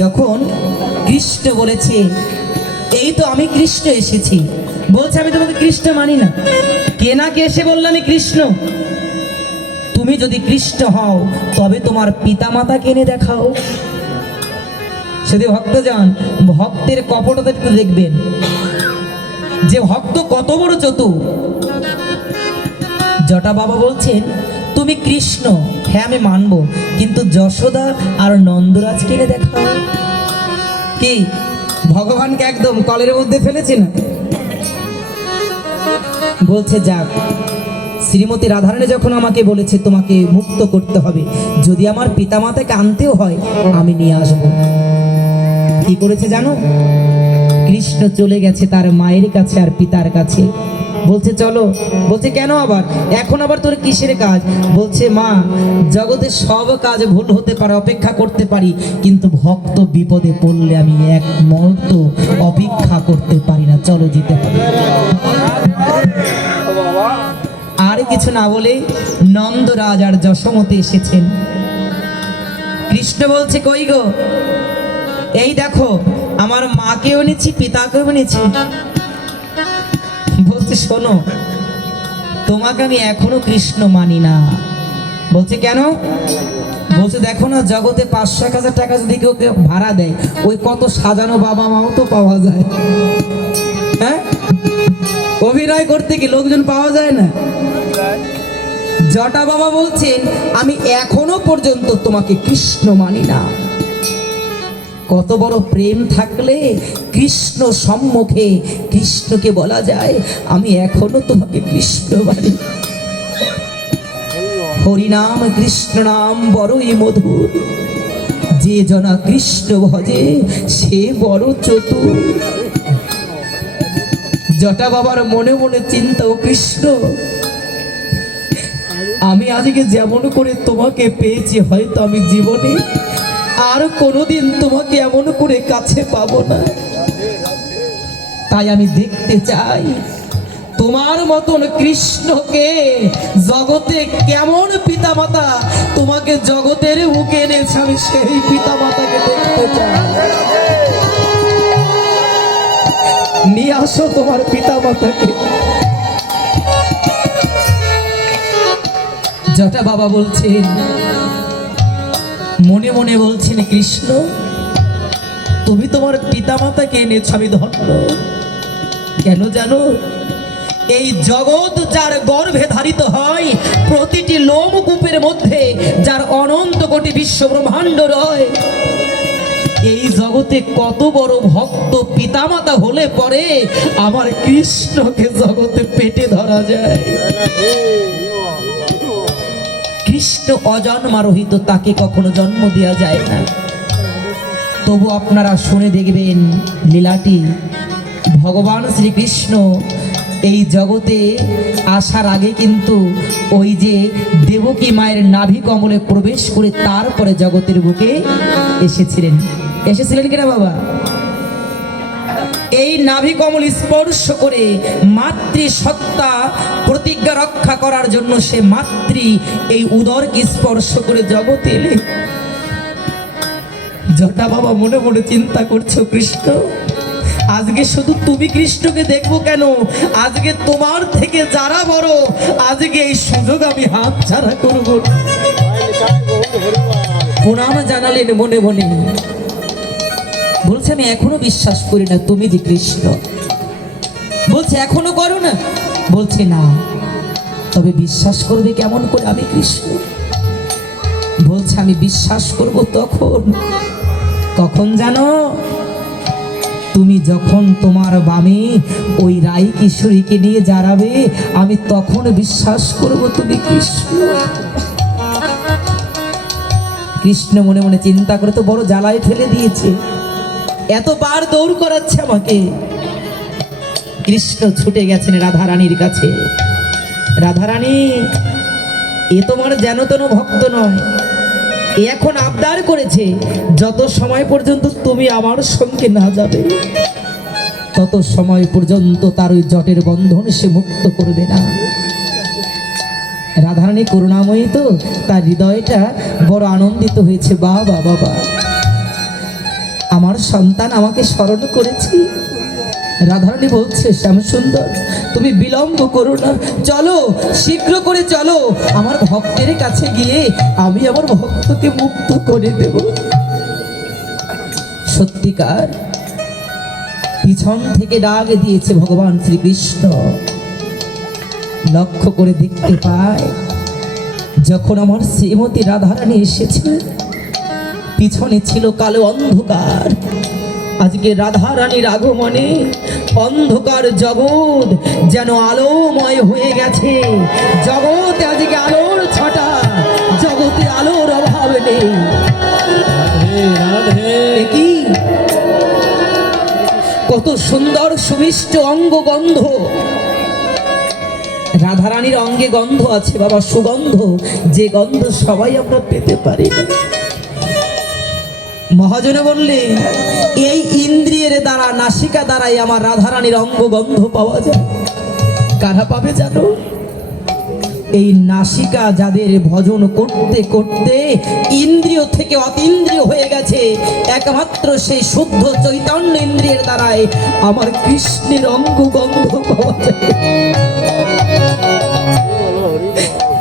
যখন কৃষ্ণ বলেছে এই তো আমি কৃষ্ণ এসেছি, বলছে আমি তোমাকে কৃষ্ণ মানি না। কে না কে এসে বলল আমি কৃষ্ণ? তুমি যদি কৃষ্ণ হও তবে তোমার পিতা মাতাকে এনে দেখাও। যদি ভক্তজন ভক্তের কপটতা একটু দেখবেন, যে ভক্ত কত বড় চতুর। জটা বাবা বলছেন তুমি কৃষ্ণ, হ্যাঁ আমি মানবো, কিন্তু যশোদা আর নন্দরাজকে এনে দেখাও। কি ভগবানকে একদম কলের মধ্যে ফেলেছে না? বলছে যাক, শ্রীমতী রাধারানী যখন আমাকে বলেছে তোমাকে মুক্ত করতে হবে, যদি আমার পিতামাতাকে আনতেও হয় আমি নিয়ে আসবো। কি করেছে জানো? কৃষ্ণ চলে গেছে তার মায়ের কাছে আর পিতার কাছে। বলছে চলো। বলছে কেন আবার? এখন আবার তোর কিসের কাজ? বলছে মা, জগতের সব কাজ ভুল হতে পারে, অপেক্ষা করতে পারি, কিন্তু ভক্ত বিপদে পড়লে আমি এক মুহূর্ত অপেক্ষা করতে পারি না, চলো যেতে হবে। আর কিছু না বলে নন্দরাজ আর যশোমতি এসেছেন। কৃষ্ণ বলছে কই গো? এই দেখো আমার মাকেও এনেছি, পিতাকেও এনেছি। বলছে শোনো, তোমাকে আমি এখনো কৃষ্ণ মানি না। বলছে কেন? বলছে দেখো না, জগতে 500-1000 টাকা যদি কেউ ভাড়া দেয়, ওই কত সাজানো বাবা মাও তো পাওয়া যায়। হ্যাঁ, অভিনয় করতে কি লোকজন পাওয়া যায় না? জটা বাবা বলছেন আমি এখনো পর্যন্ত তোমাকে কৃষ্ণ মানি না। কত বড় প্রেম থাকলে কৃষ্ণ সম্মুখে কৃষ্ণকে বলা যায় আমি এখনো তোমাকে কৃষ্ণ মানি। হরিনাম কৃষ্ণ নাম বড়ই মধুর, যে জনা কৃষ্ণ ভজে সে বড় চতুর। জটা বাবার মনে মনে চিন্তা, ও কৃষ্ণ, আমি আজকে যেমন করে তোমাকে পেয়েছি, হয়তো আমি জীবনে আর কোনোদিন তোমাকে এমন করে কাছে পাবো না। তাই আমি দেখতে চাই তোমার মতন কৃষ্ণকে জগতে কেমন পিতামাতা তোমাকে জগতের বুকে এনেছে, আমি সেই পিতামাতাকে দেখতে চাই। নিয়ে আসো তোমার পিতামাতাকে। জটা বাবা বলছেন, মনে মনে বলছেন কৃষ্ণ তুমি তোমার পিতামাতাকে এনেছো, আমি ধন্য। কেন জানো? এই জগৎ যার গর্ভে ধারিত হয়, প্রতিটি লোমকূপের মধ্যে যার অনন্ত কোটি বিশ্ব ব্রহ্মাণ্ড রয়, এই জগতে কত বড় ভক্ত পিতামাতা হলে পরে আমার কৃষ্ণকে জগতে পেটে ধরা যায়। কৃষ্ণ অজন্মা রহিত, তাকে কখনো জন্ম দেওয়া যায় না। তবু আপনারা শুনে দেখবেন লীলাটি, ভগবান শ্রীকৃষ্ণ এই জগতে আসার আগে কিন্তু ওই যে দেবকী মায়ের নাভি কমলে প্রবেশ করে তারপরে জগতের বুকে এসেছিলেন। এসেছিলেন কিনা বাবা? এই নাভি কমল স্পর্শ করে মাতৃসত্তা প্রতিজ্ঞা রক্ষা করার জন্য সে মাতৃ এই উদরকে স্পর্শ করে জগতে এলে। জটা বাবা মনে মনে চিন্তা করছো, কৃষ্ণ আজকে শুধু তুমি কৃষ্ণকে দেখবো কেন? আজকে তোমার থেকে যারা বড়, আজকে এই সুযোগ আমি হাত ছাড়া করবো। প্রণাম জানালেন মনে মনে। বলছে আমি এখনো বিশ্বাস করি না তুমি যে কৃষ্ণ। বলছে এখনো করো না? বলছে না। তবে বিশ্বাস করবে কেমন করে আমি কৃষ্ণ? বলছে আমি বিশ্বাস করব তখন, কখন জানো? তুমি যখন তোমার বামে ওই রাই কিশোরীকে নিয়ে দাঁড়াবে, আমি তখন বিশ্বাস করব তুমি কৃষ্ণ। কৃষ্ণ মনে মনে চিন্তা করে তো বড় জ্বালায় ফেলে দিয়েছে, এতবার দৌড় করাচ্ছে আমাকে। কৃষ্ণ ছুটে গেছেন রাধারানীর কাছে। রাধারানী, এ তোমার যেন তেন ভক্ত নয়, এ এখন আবদার করেছে যত সময় পর্যন্ত তুমি আমার সঙ্গে না যাবে তত সময় পর্যন্ত তার ওই জটের বন্ধন সে মুক্ত করবে না। রাধারানী করুণাময়ী তো, তার হৃদয়টা বড় আনন্দিত হয়েছে। বাবা বাবা, আমার সন্তান আমাকে স্মরণ করেছে। রাধারানী বলছে, শ্যামসুন্দর তুমি বিলম্ব করো না, চলো শীঘ্র করে চলো, আমার ভক্তের কাছে গিয়ে আমি আমার ভক্তকে মুক্ত করে দেব। সত্যিকার পিছন থেকে ডাক দিয়েছে ভগবান শ্রীকৃষ্ণ। লক্ষ্য করে দেখতে পায়, যখন আমার শ্রীমতী রাধারানী এসেছে, পিছনে ছিল কালো অন্ধকার। আজকে রাধারানীর আগমনে অন্ধকার জগৎ যেন আলোময় হয়ে গেছে। জগতে আজকে আলোর ছটা, জগতে আলোর অভাব নেই। কি কত সুন্দর সুমিষ্ট অঙ্গ গন্ধ! রাধারানীর অঙ্গে গন্ধ আছে বাবা, সুগন্ধ, যে গন্ধ সবাই আমরা পেতে পারি না। মহাজনে বললেন, এই ইন্দ্রিয়ের দ্বারা, নাসিকা দ্বারাই আমার রাধারানীর অঙ্গ গন্ধ পাওয়া যায়। কারা পাবে জানো? এই নাসিকা যাদের ভজন করতে করতে ইন্দ্রিয় থেকে অতীন্দ্রিয় হয়ে গেছে, একমাত্র সেই শুদ্ধ চৈতন্য ইন্দ্রিয়ের দ্বারাই আমার কৃষ্ণের অঙ্গ গন্ধ পাওয়া যায়।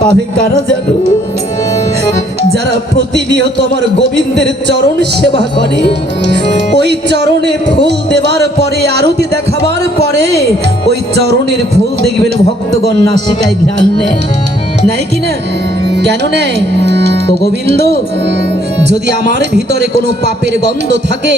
পাবে কারা জানো? যারা প্রতিনিয়ত আমার গোবিন্দের চরণ সেবা করে, ওই চরণে ফুল দেবার পরে, আরতি দেখাবার পরে ওই চরণের ফুল দেখবেন ভক্তগণ নাসিকায় ঘ্রাণ নেয়, নেয় কি না? কেন নেয়? ও গোবিন্দ, যদি আমার ভিতরে কোনো পাপের গন্ধ থাকে,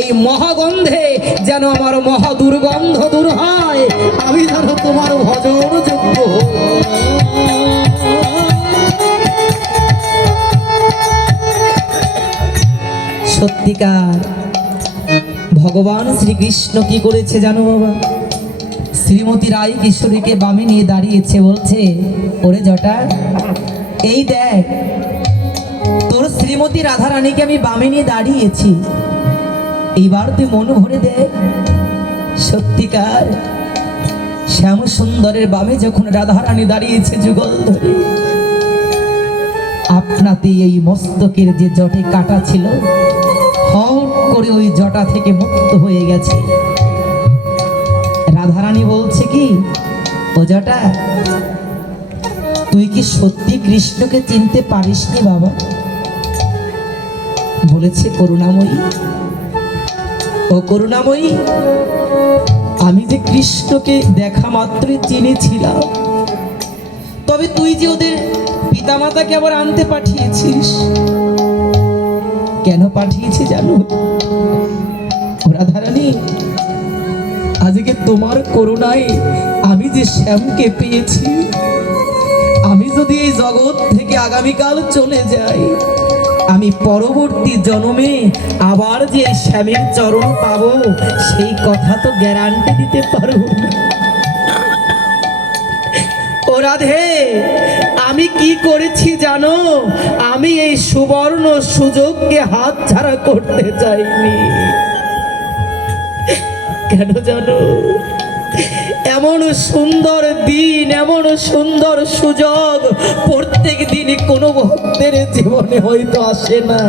এই মহাগন্ধে যেন আমার মহা দুর্গন্ধ দূর হয়, আমি যেন তোমার ভজন যোগ্য। সত্যিকার ভগবান শ্রীকৃষ্ণ কি করেছে জানো বাবা? শ্রীমতী রায় কিশোরীকে বামে নিয়ে দাঁড়িয়েছে, বলছে, ওরে জটা, এই দেখ তোর শ্রীমতী রাধারানীকে আমি বামে নিয়ে দাঁড়িয়েছি, এইবার তুই মন ভরে দেখ। সত্যিকার শ্যাম সুন্দরের বামে যখন রাধারানী দাঁড়িয়েছে যুগল ধরে, আপনাতে এই মস্তকের যে জটে কাটা ছিল, হট করে ওই জটা থেকে মুক্ত হয়ে গেছে। রাধারানী বলছে কি, ও জটা, তুই কি সত্যি কৃষ্ণকে চিনতে পারিসনি বাবা? বলেছে, করুণাময়ী, ও করুণাময়ী, আমি যে কৃষ্ণকে দেখা মাত্রই চিনেছিলাম, তবে তুই যে ওদের পিতামাতাকে আবার আনতে পাঠিয়েছিস। কেন পাঠিয়েছি জানো রাধারানী? আজকে তোমার করুণায় আমি যে শ্যামকে পেয়েছি, আমি যদি এই জগৎ থেকে আগামীকাল চলে যাই, আমি পরবর্তী জন্মে আবার যে শ্যামের চরণ পাবো, সেই কথা তো গ্যারান্টি দিতে পারবো না। ও রাধে, আমি কি করেছি জানো? আমি এই সুবর্ণ সুযোগকে হাতছাড়া করতে চাইনি। কেন জানো? এমন সুন্দর দিন, এমন সুন্দর সুযোগ প্রত্যেক দিনই কোনো ভক্তের জীবনে হয়তো আসে না।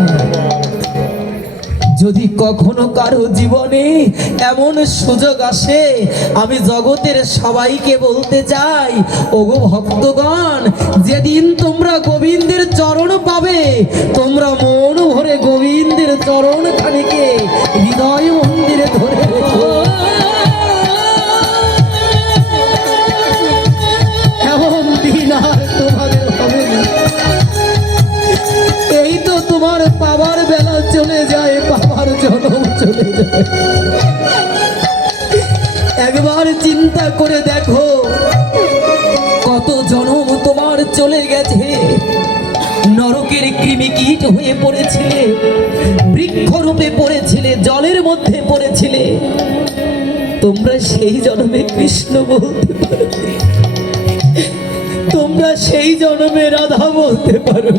যদি কখনো কারো জীবনে এমন সুযোগ আসে, আমি জগতের সবাইকে বলতে চাই, ওগো ভক্তগণ, যেদিন তোমরা গোবিন্দের চরণ পাবে, তোমরা মন ভরে গোবিন্দের চরণ খানিকে হৃদয় মন্দিরে ধরে রেখো। এমন দিন আর তোমাদের হবে না। এই তো তোমার পাওয়ার বেলা চলে যায়, পাওয়ার জন্ম চলে যায়। একবার চিন্তা করে দেখো, কত জন্ম তোমার চলে গেছে। নরকের কৃমি কীট হয়ে পড়েছিলে, বৃক্ষরূপে পড়েছিলে, জলের মধ্যে পড়েছিলে। তোমরা সেই জন্মে কৃষ্ণ বলতে পারো, তোমরা সেই জন্মে রাধা বলতে পারো।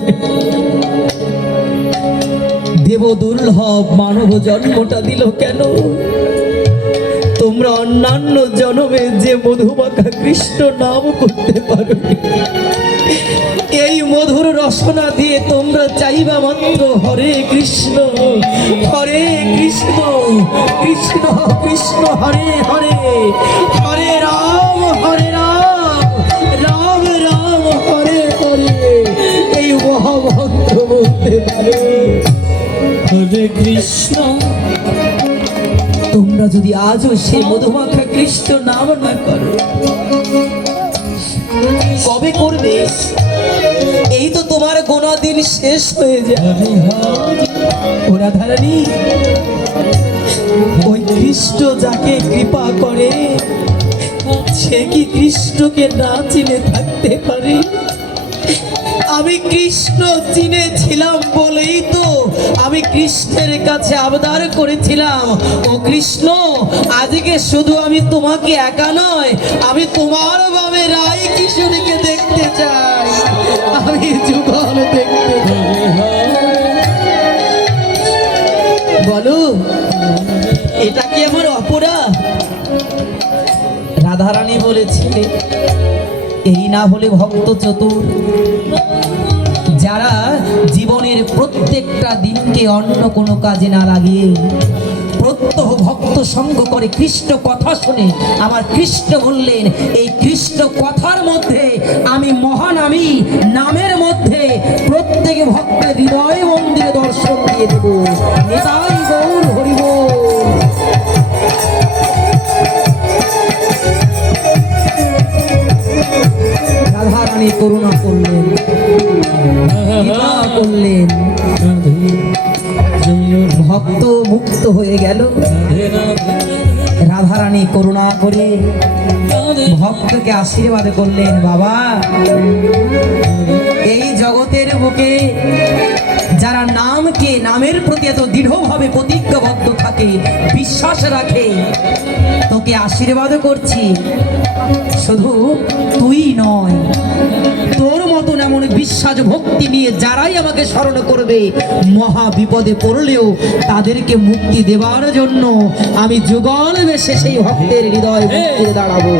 দেব দুর্লভ মানব জন্মটা দিল কেন? তোমরা অন্যান্য জন্মে যে মধুমাখা কৃষ্ণ নাম করতে পারো, এই মধুর রসনা দিয়ে তোমরা চাইবা মাত্র হরে কৃষ্ণ, হরে কৃষ্ণ, কৃষ্ণ কৃষ্ণ হরে হরে, হরে রাম, রাম রাম হরে হরে। এই মহাভক্ত বলতে পারে হরে কৃষ্ণ। তোমরা যদি আজও সে মধুমাখা কৃষ্ণ নাম না করো, কবে করবে? এই তো তোমার গোনা দিন শেষ হয়ে যাবে। ও রাধারানী, ওই কৃষ্ণ যাকে কৃপা করে সে কি কৃষ্ণকে না চিনে থাকতে পারে? আমি কৃষ্ণ চিনেছিলাম বলেই তো আমি কৃষ্ণের কাছে আবদার করেছিলাম, ও কৃষ্ণ আজকে শুধু আমি তোমাকে একা নয়, আমি তোমার ভাবে রাই কিশোরীকে দেখতে চাই, আমি যুগল দেখতে চাই। বলো, এটা কি আমার অপরাধ? রাধারানী বলেছিলে, এই না হলে ভক্ত চতুর, যারা জীবনের প্রত্যেকটা দিনকে অন্য কোনো কাজে না লাগিয়ে প্রত্যহ ভক্ত সঙ্গ করে কৃষ্ণ কথা শুনে, আমার কৃষ্ণ বললেন এই কৃষ্ণ কথার মধ্যে আমি মহান, আমি নামের মধ্যে প্রত্যেক ভক্তের হৃদয় মন্দিরে দর্শন দিয়ে দেব। নিতাই গৌর হরি বল। রাধারানী করুণা করলেন, কৃপা করলেন, ভক্ত মুক্ত হয়ে গেল। রাধারানী করুণা করে ভক্তকে আশীর্বাদ করলেন, বাবা এই জগতের বুকে যারা নামকে, নামের প্রতি এত দৃঢ়ভাবে প্রতিজ্ঞাবদ্ধ থাকে, বিশ্বাস রাখে, তোকে আশীর্বাদ করছি। শুধু তুই নয়, তোর মতন এমন বিশ্বাস ভক্তি নিয়ে যারাই আমাকে স্মরণ করবে, মহা বিপদে পড়লেও তাদেরকে মুক্তি দেওয়ার জন্য আমি যুগল বেশে সেই ভক্তের হৃদয় মুক্তিতে দাঁড়াবো।